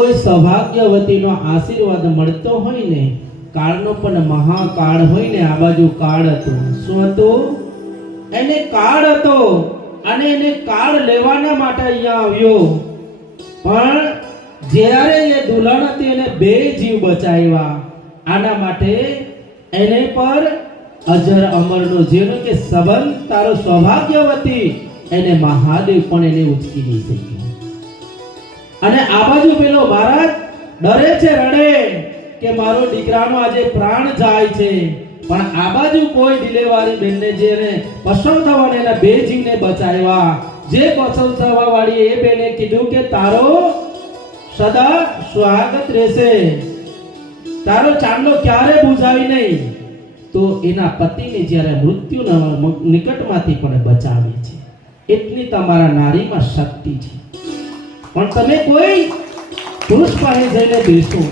કોઈ સૌભાગ્યવતીનો આશીર્વાદ મળતો હોય ને, કાળનો પણ મહાકાળ હોય ને, આ બાજુ કાળ હતો. શું હતું? એને કાળ હતો અને એને કાળ લેવાના માટે અહીંયા આવ્યો. પણ જ્યારે એ દુલ્હન હતી એને બે જીવ બચાવ્યા. આના માટે એને પર અજર અમરનો જેનો કે સંબંધ, તારો સૌભાગ્યવતી, એને મહાદેવ પણ એને ઉચકી શક્યો અને આ બાજુ પેલો ભારત, ડરે છે રડે કે મારો દીકરાનો આજે પ્રાણ જાય છે. પણ આ બાજુ કોઈ ડિલેવરી બેનને જેને પસંદ થવાને એના બે જીવને બચાવ્યા. જે પસંદ થવા વાળી એ બેને કીધું કે, તારો સદા સ્વાગત રહેશે. તારો ચાંદલો ક્યારે બુઝાવી નહીં? તો એના પતિને જ્યારે મૃત્યુના નિકટમાંથી પણ બચાવે છે. એટલી તમારા નારીમાં શક્તિ છે. પણ તમે કોઈ પુરુષ પાસે જઈને બેસો.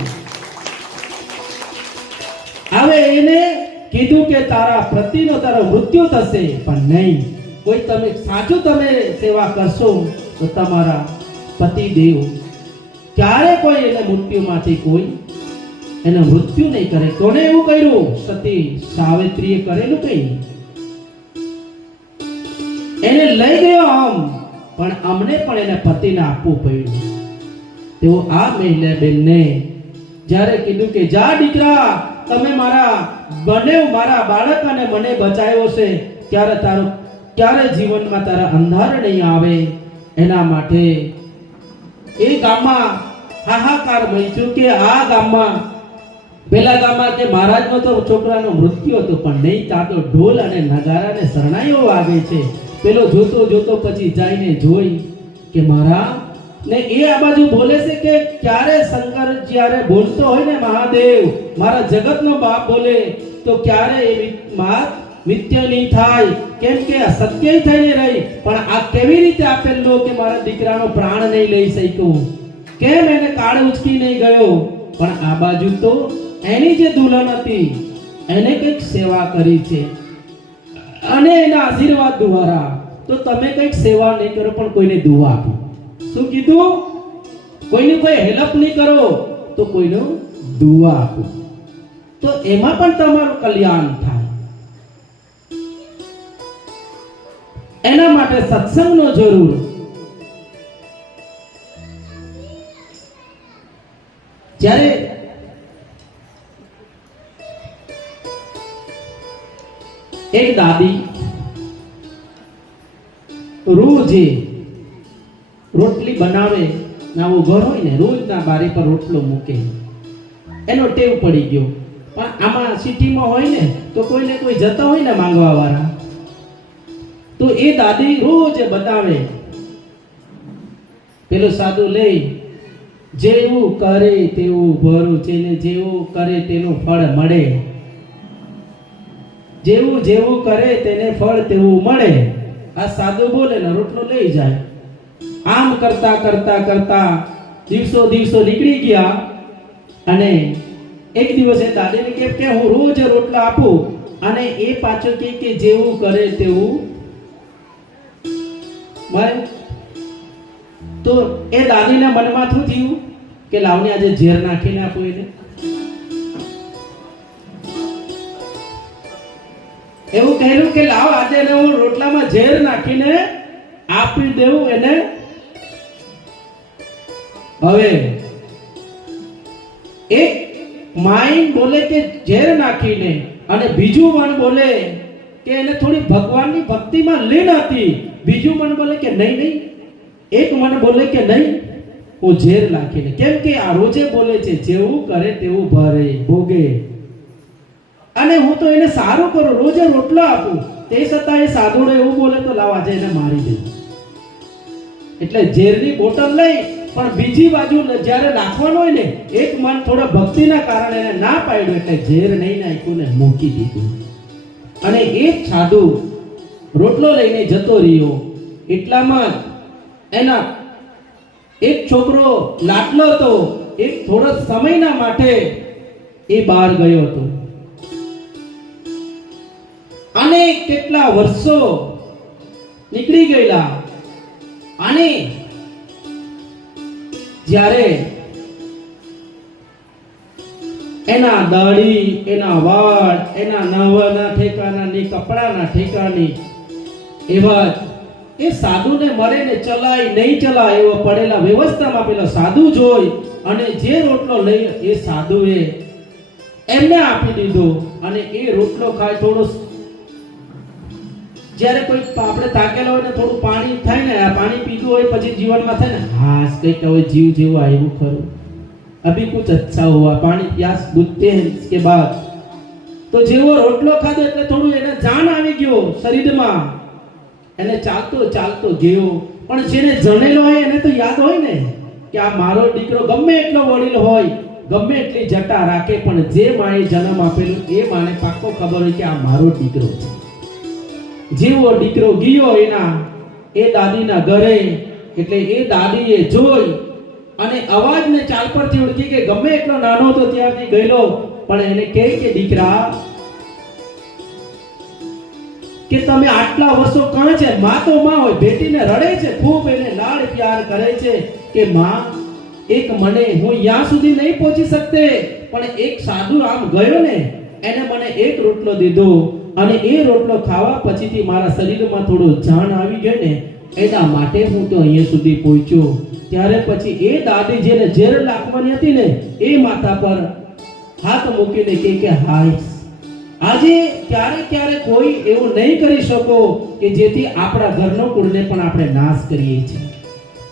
હવે એને કીધું કે તારા પતિનો તારો મૃત્યુ થશે, પણ નહીં. કોઈ તમે સાચું તમે સેવા કરશો તો તમારા પતિ દેવ ક્યારે કોઈ એને મૃત્યુમાંથી કોઈ એને મૃત્યુ નહીં કરે. કોને એવું કર્યું? સતી સાવિત્રીએ કરેલું કઈ. એને લઈ ગયો આમ. પણ અમને પણ એને પતિને આપવું પડ્યું. તેઓ આ મહિલા બેનને જ્યારે કીધું કે, જા દીકરા, તમે મારા, બને મારા બાળક અને મને બચાવ્યો છે, ત્યારે તારો ક્યારે જીવનમાં તારા અંધાર નહીં આવે. એના માટે એ ગામમાં હાહાકાર મચ્યું કે, આ ગામમાં, પેલા ગામમાં કે મહારાજનો તો છોકરાનો મૃત્યુ હતો, પણ નહીં તા તો ઢોલ અને નગારા ને શરણાઈઓ વાગે છે. પેલો જોતો જોતો પછી જઈને જોઈ કે મારા ને એ આ બાજુ બોલે છે કે ક્યારે શંકર જ્યારે બોલતો હોય ને મહાદેવ, મારા જગતનો બાપ બોલે, તો ક્યારે એ માત મિથ્ય નહીં થાય. કેમ કે સત્ય થઈને રહી, પણ આ કેવી રીતે આપેલો કે મારા દીકરાનો પ્રાણ નહીં લઈ શક્યો? કેમ એને કાળ ઉચકી નહીં ગયો? પણ આ બાજુ તો એની જે દુલ્હન હતી, એને કંઈક સેવા કરી છે. અને એના આશીર્વાદ દ્વારા. તો તમે કંઈક સેવા નહીં કરો, પણ કોઈને દુવા આપો. શું કીધું? કોઈને કોઈ હેલ્પ નહીં કરો, તો કોઈનો દુવા આપો. તો એમાં પણ તમારું કલ્યાણ થાય. એના માટે સત્સંગનો જરૂર. જ્યારે એક દાદી રોજે રોટલી બનાવે ને ઘર હોય ને, રોજના બારી પર રોટલો મૂકે. એનો ટેવ પડી ગયો. પણ આમાં સિટીમાં હોય ને, તો કોઈને કોઈ જતા હોય ને માંગવા વાળા તો એ દાદી રોજ બતાવે. પેલો સાધુ લઈ, જેવું કરે તેવું ભરું છે ને જેવું કરે તેનું ફળ મળે. જેવું જેવું કરે તેને ફળ તેવું મળે. આ સાદો બોલે ને, રોટલો લઈ જાય. આમ કરતા કરતા કરતા દિવસો દિવસો નીકળી ગયા અને એક દિવસે દાદીને કે કે હું રોજ રોટલા આપું અને એ પાછો કે કે જેવું કરે તેવું મળે. તો એ દાદીના મનમાં શું થયું કે લાવને આજે ઝેર નાખીને આપું એને. એવું કહેલું કે લાવ, આજે એને હું રોટલામાં ઝેર નાખીને આપી દેવું એને. હવે એક માઇન્ડ બોલે કે ઝેર નાખીને અને બીજું મન બોલે કે એને થોડી ભગવાનની ભક્તિમાં લીન હતી. બીજું મન બોલે કે નહીં નહીં. એક મન બોલે કે નહીં, હું ઝેર નાખીને. કેમ કે આ રોજે બોલે છે, જેવું કરે તેવું ભરે, ભોગે. અને હું તો એને સારું કરું, રોજે રોટલો આપું. તે છતાં એ સાધુડો એવું બોલે તો લાવ, આજે એને મારી દે. એટલે ઝેરની બોટલ લઈ, પણ બીજી બાજુ જ્યારે નાખવાનો હોય ને, એક મન થોડા ભક્તિના કારણે એને ના પાડ્યું, એટલે ઝેર નહીં નાખ્યું ને મૂકી દીધું. અને એક સાધુ રોટલો લઈને જતો રહ્યો. એટલામાં એના એક છોકરો લાટલો હતો. એક થોડા સમયના માટે એ બહાર ગયો હતો. અને કેટલા વર્ષો નીકળી ગયેલા. અને જ્યારે એના દાઢી, એના વાળ, એના નાવાના ઠેકાના ની કપડાના ઠેકાની, એવા એ સાધુને મળે ને ચલાય, નહીં ચલાય એવો પડેલા વ્યવસ્થામાં પેલો સાધુ જોઈ અને જે રોટલો લઈ એ સાધુએ એમને આપી દીધો અને એ રોટલો ખાય થોડો જ્યારે કોઈ આપણે તાકેલા હોય ને થોડું પાણી થાય ને, આ પાણી પીધું હોય પછી જીવનમાં થાય ને હાસ કંઈક હવે જીવ જેવું આવ્યું ખરું. અભી કુછ અચ્છા હોવા પાણી પ્યાસ બુજતે હૈ કે બાદ. તો જેવો રોટલો ખાધો એટલે થોડું એને જાણ આવી ગયો શરીરમાં. એને ચાલતો ચાલતો ગયો. પણ જેને જણેલો હોય એને તો યાદ હોય ને કે આ મારો દીકરો ગમે એટલો વડીલ હોય, ગમે એટલી જટા રાખે, પણ જે માએ જન્મ આપેલું એ માને પાક્કો ખબર હોય કે આ મારો દીકરો છે. જેવો દીકરો ગયો એના, એ દાદીના ઘરે, એટલે એ દાદીએ જોઈ અને અવાજને ચાલ પરથી ઓળખી કે ગમે એટલો નાનો તો ત્યાંથી ગયેલો, પણ એને કહે કે, દીકરા, કે તમે આટલા વર્ષો કણ છે? માં તો માં હોય બેટીને રડે છે, ખૂબ એને લાડ પ્યાર કરે છે કે માં, એક મને હું ત્યાં સુધી નહીં પહોંચી શકતે, પણ એક સાધુ આમ ગયો ને, એને મને એક રોટલો દીધો અને એ રોટલો ખાવા પછીથી મારા શરીરમાં થોડો જાણ આવી ગયો ને, એના માટે હું તો અહીંયા સુધી પહોંચ્યો. ત્યારે પછી એ દાદી જેને ઝેર લાગવાની હતી ને, એ માથા પર હાથ મૂકીને કહે કે, હાય, આજે ક્યારે ક્યારે કોઈ એવું નહીં કરી શકો કે જેથી આપણા ઘરનો કુળને પણ આપણે નાશ કરીએ છીએ.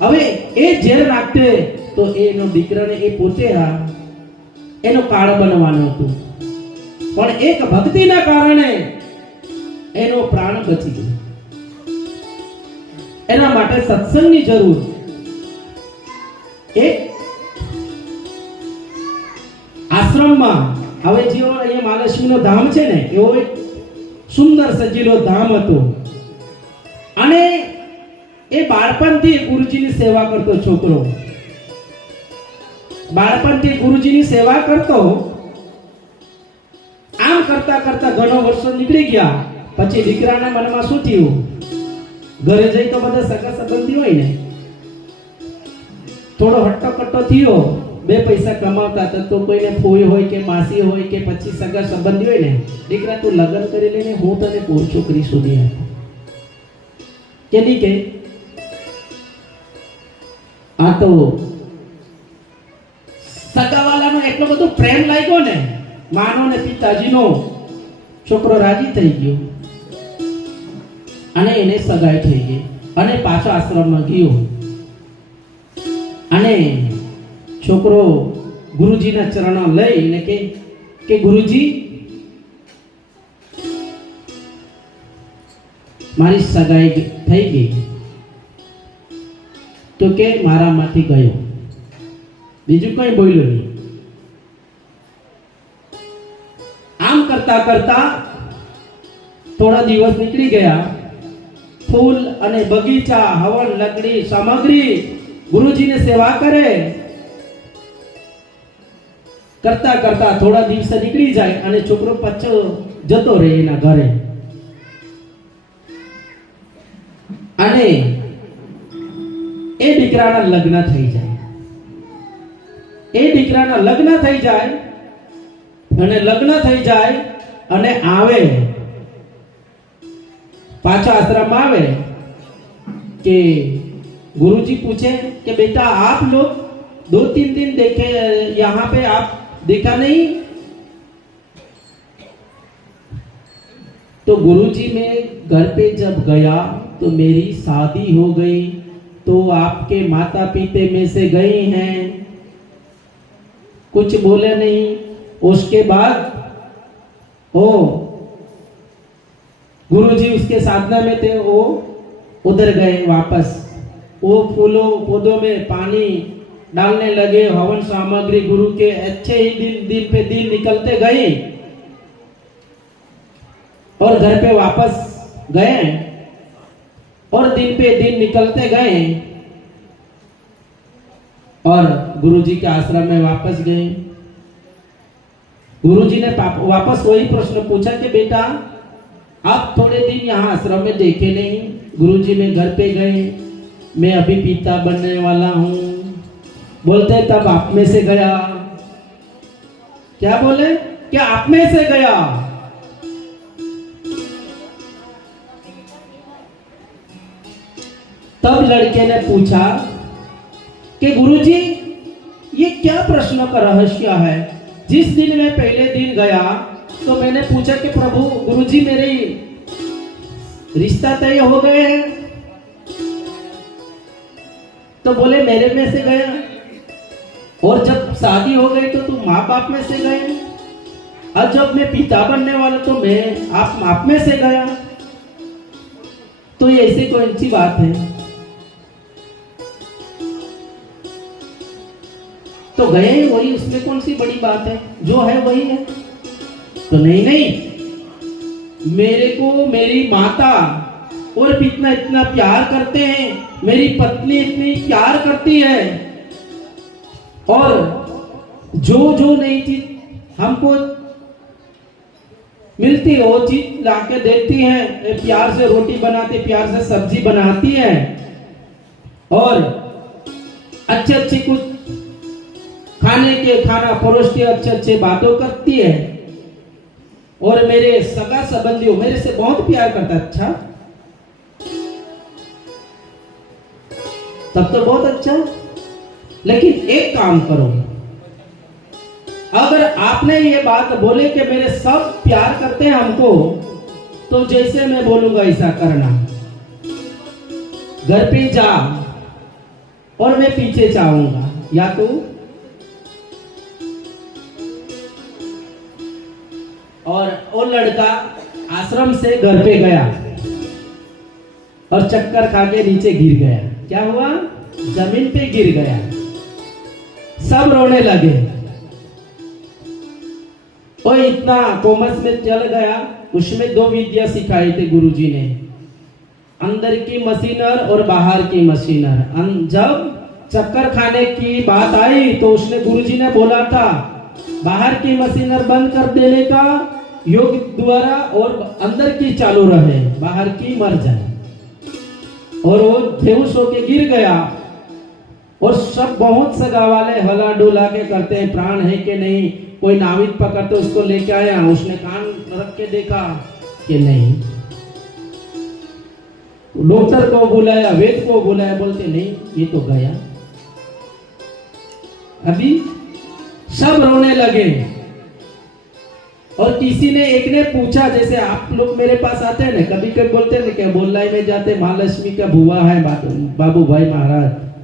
હવે એ ઝેર નાખતે તો એનો દીકરાને એ પોતે આ, એનો કાળ બનવાનો હતો. પણ એક ભક્તિના કારણે એનો પ્રાણ બચી ગયો એના માટે સત્સંગની જરૂર. એક આશ્રમમાં હવે જેવો અહીંયા મહાલક્ષ્મીનો ધામ છે ને, એવો એક સુંદર સજીલો ધામ હતો. અને એ બાળપણથી ગુરુજીની સેવા કરતો છોકરો. બાળપણથી ગુરુજીની સેવા કરતો, આમ કરતા કરતા ઘણો વર્ષો નીકળી ગયા. પછી દીકરાના મનમાં શું થયું? ઘરે જઈ તો બધા સગા સંબંધી હોય ને. થોડો હટ્ટો કટ્ટો થયો, બે પૈસા કમાવતા હતા, તો કોઈને ફોઈ હોય કે માસી હોય કે પછી સગા સંબંધી હોય ને, દીકરા તું લગ્ન કરી લઈને હું તને કોર છોકરી શોધી આપું. કેની કે? આ તો સગાવાલાનો એટલો બધો પ્રેમ લાગ્યો ને, માનો ને પિતાજીનો, છોકરો રાજી થઈ ગયો. અને એને સગાઈ થઈ ગઈ. અને પાછો આશ્રમમાં ગયો. અને છોકરો ગુરુજીના ચરણો લઈને કે કે ગુરુજી, મારી સગાઈ થઈ ગઈ. તો કે મારામાંથી ગયો. બીજું કઈ બોલ્યો નહીં. આમ કરતા કરતા થોડા દિવસ નીકળી ગયા. ફૂલ અને બગીચા, હવન, લકડી સામગ્રી ગુરુજીને સેવા કરે. કરતા કરતા થોડા દિવસે નીકળી જાય અને છોકરો પચ્ચો જતો રહે એના ઘરે. અને એ દીકરાના લગ્ન થઈ જાય. એ દીકરાના લગ્ન થઈ જાય અને લગ્ન થઈ જાય અને આવે. પાછા आश्रम આવે कि गुरुजी पूछे कि बेटा आप लोग दो तीन दिन देखे यहाँ पे आप देखा नहीं तो गुरुजी मैं घर पे जब गया तो मेरी शादी हो गई तो आपके माता पिता में से गए हैं कुछ बोले नहीं उसके बाद ओ गुरुजी उसके साधना में थे, वो उधर गए वापस। वो फूलों, पौधों में पानी डालने लगे। हवन सामग्री गुरु के अच्छे ही दिन दिन पे दिन निकलते गए। और घर पे वापस गए और दिन पे दिन निकलते गए। और गुरुजी के आश्रम में वापस गए। गुरुजी ने वापस वही प्रश्न पूछा कि बेटा आप थोड़े दिन यहाँ आश्रम में देखे नहीं, गुरुजी में घर पे गए, मैं अभी पिता बनने वाला हूँ। बोलते तब आप में से गया। क्या बोले? क्या आप में से गया? तब लड़के ने पूछा कि गुरुजी, ये क्या प्रश्न का रहस्य है? जिस दिन मैं पहले दिन गया तो मैंने पूछा कि प्रभु, गुरुजी मेरे रिश्ता तय हो गए हैं? तो बोले, मेरे में से गया। और जब शादी हो गई तो तुम माँ बाप में से गए। और जब मैं पिता बनने वाला तो मैं आप आप में से गया। तो ये ऐसी कौन सी बात है? तो गए वही, उसमें कौन सी बड़ी बात है? जो है वही है। तो नहीं नहीं। मेरे को मेरी माता और इतना इतना प्यार करते हैं। मेरी पत्नी इतनी प्यार करती है। और जो जो नई चीज़ हमको मिलती है, वो चीज़ लाके देती है। प्यार से रोटी बनाती, प्यार से सब्ज़ी बनाती है। और अच्छे अच्छे कुछ खाने के, खाना परोसती अच्छे अच्छे बातों करती है। और मेरे सगा संबंधियों, मेरे से बहुत प्यार करता अच्छा? तब तो बहुत अच्छा। लेकिन एक काम करो। अगर आपने ये बात बोले कि मेरे सब प्यार करते हैं हमको तो जैसे मैं बोलूँगा ऐसा करना। घर पे जा और मैं पीछे चाहूँगा या तो? लड़का आश्रम से घर पे गया और चक्कर खा के नीचे गिर गया। क्या हुआ? ज़मीन पे गिर गया। सब रोने लगे। वो इतना कॉमर्स में चल गया। उसमें दो विद्या सिखाई थे गुरुजी ने। अंदर की मशीनर और बाहर की मशीनर। जब चक्कर खाने की बात आई तो उसने गुरुजी ने बोला था, बाहर की मशीनर बंद कर देने का। योग द्वारा और अंदर की चालू रहे, बाहर की मर जाए। और वो बेहोश होके गिर गया। और सब बहुत सगा वाले हला डोला के करते हैं, प्राण है कि नहीं? कोई नाविक पकड़ते उसको लेके आया, उसने कान रख के देखा कि नहीं। डॉक्टर को बुलाया, वेद को बुलाया, बोलते, नहीं, ये तो गया। अभी सब रोने लगे। और किसी ने एक ने पूछा जैसे आप लोग मेरे पास आते हैं ना कभी कभी बोलते हैं ना क्या बोलाई में जाते महालक्ष्मी का बुआ है बाबू भाई महाराज